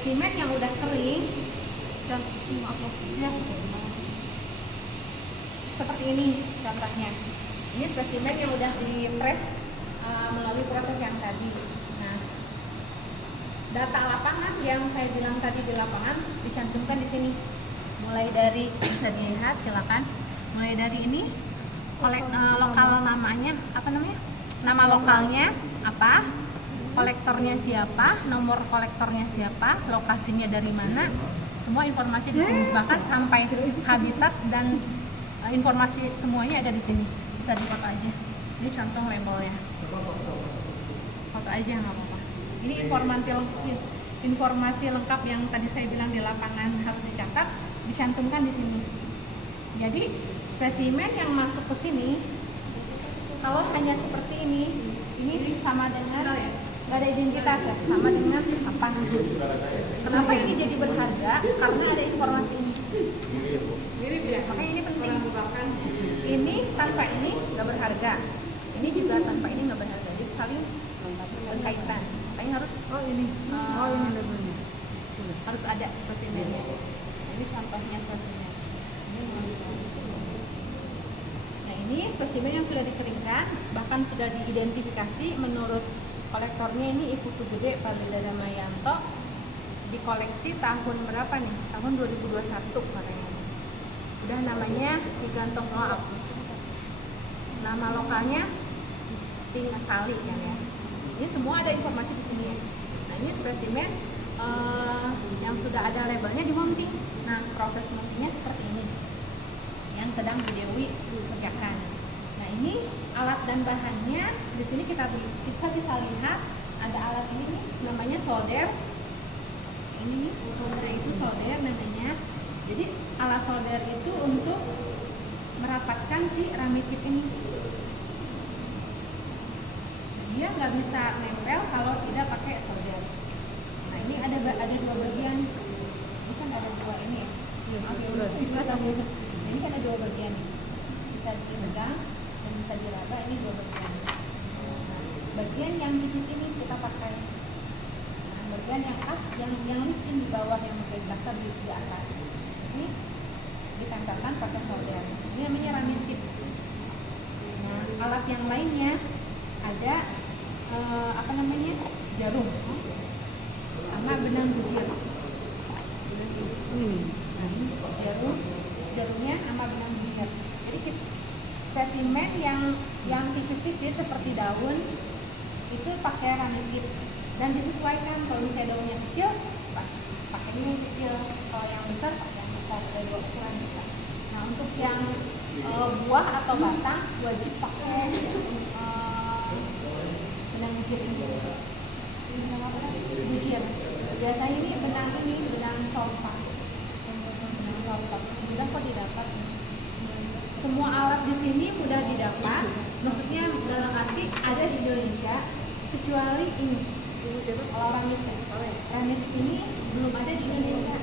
spesimen yang udah kering, contoh ya, seperti ini contohnya. Ini spesimen yang udah dipres melalui proses yang tadi. Nah, data lapangan yang saya bilang tadi di lapangan dicantumkan di sini. Mulai dari, bisa dilihat silakan. Mulai dari ini lokal namanya apa namanya? Nama lokalnya apa? Kolektornya siapa? Nomor kolektornya siapa? Lokasinya dari mana? Semua informasi di sini. Bahkan sampai habitat dan informasi semuanya ada di sini. Bisa difoto aja. Ini contoh labelnya. Foto aja nggak apa-apa. Ini informasi lengkap yang tadi saya bilang di lapangan harus dicatat, dicantumkan di sini. Jadi spesimen yang masuk ke sini, kalau hanya seperti ini sama dengan nggak ada identitas ya, sama dengan apa? Kenapa ini jadi berharga? Karena ada informasi ini. Mirip ya. Makanya ini penting. Ini tanpa ini nggak berharga. Ini juga tanpa ini nggak berharga. Jadi saling berkaitan. Makanya harus ini harus ada spesimennya. Ini contohnya spesimen. Nah, ini spesimen yang sudah dikeringkan, bahkan sudah diidentifikasi menurut kolektornya. Ini Ikutu Gede Pardede Damayanto, dikoleksi tahun berapa nih? Tahun 2021 katanya. Udah namanya digantung Apus. Nama lokalnya Tingkat Kali kan ya. Ini semua ada informasi di sini ya. Nah, ini spesimen yang sudah ada labelnya dimunting. Nah, proses muntingnya seperti ini yang sedang Bu Dewi kerjakan. Nah, ini alat dan bahannya di sini kita bisa lihat ada alat ini nih, namanya solder. Ini nih, solder itu solder namanya. Jadi alat solder itu untuk merapatkan si ramitip ini. Dia nggak bisa nempel kalau tidak pakai solder. Nah, ini ada dua bagian. Ini kan ada dua ini ya. Ini kan ada dua bagian, bisa dipegang dan bisa diraba. Ini dua bagian. Nah, bagian yang tipis ini kita pakai. Nah, bagian yang khas, yang licin di bawah, yang bagian kasar di atas. Ini ditempelkan pakai solder. Ini namanya ramitip. Nah, alat yang lainnya ada apa namanya, jarum sama benang bujir. Nah, ini jarumnya sama benang bujir. Jadi spesimen yang tipis-tipis seperti daun itu pakai ramitip dan disesuaikan. Kalau misalnya daunnya kecil, pakai ini yang kecil. Kalau yang besar, pakai yang besar. Ada dua ukuran kita. Nah, untuk yang buah atau batang wajib pakai benang bujir ini. Bujir. Biasanya ini benang solspak. Mudah kok didapat. Semua alat di sini mudah didapat. Maksudnya dalam arti ada di Indonesia, kecuali ini. Kalau ramitip ini belum ada di Indonesia.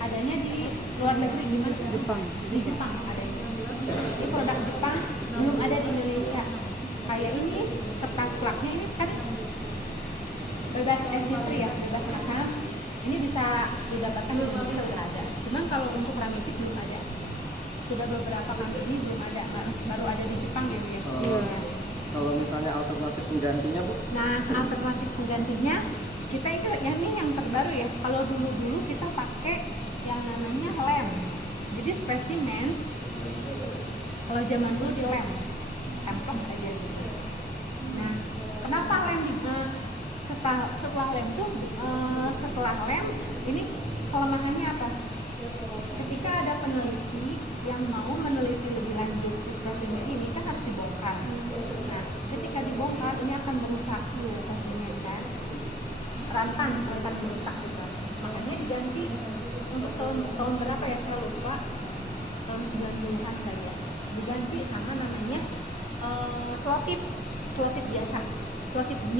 Adanya di luar negeri, di mana? Jepang. Di Jepang adanya. Ini produk Jepang, belum ada di Indonesia. Kayak ini kertas plaknya ini kan bebas esitri ya, bebas pasar. Ini bisa didapatkan di Indonesia, sudah ada. Cuman kalau untuk ramitip belum ada. Sudah beberapa company belum ada, baru ada di Jepang ya, Bu ya. Kalau misalnya alternatif penggantinya, Bu? Nah, alternatif penggantinya kita itu ya, ini yang terbaru ya. Kalau dulu kita pakai yang namanya lem. Jadi spesimen kalau zaman dulu di lem, tampang aja gitu. Nah, kenapa lem? Setelah lem itu setelah lem ini kelemahannya apa? Ketika ada peneliti yang mau meneliti lebih lanjut si spesimen ini kan harus dibongkar. Nah, ketika dibongkar ini akan merusak spesimen kan, rentan merusak. Makanya diganti untuk tahun berapa ya, saya lupa, tahun 90-an kali ya, diganti sama namanya selotip biasa, selotip bening.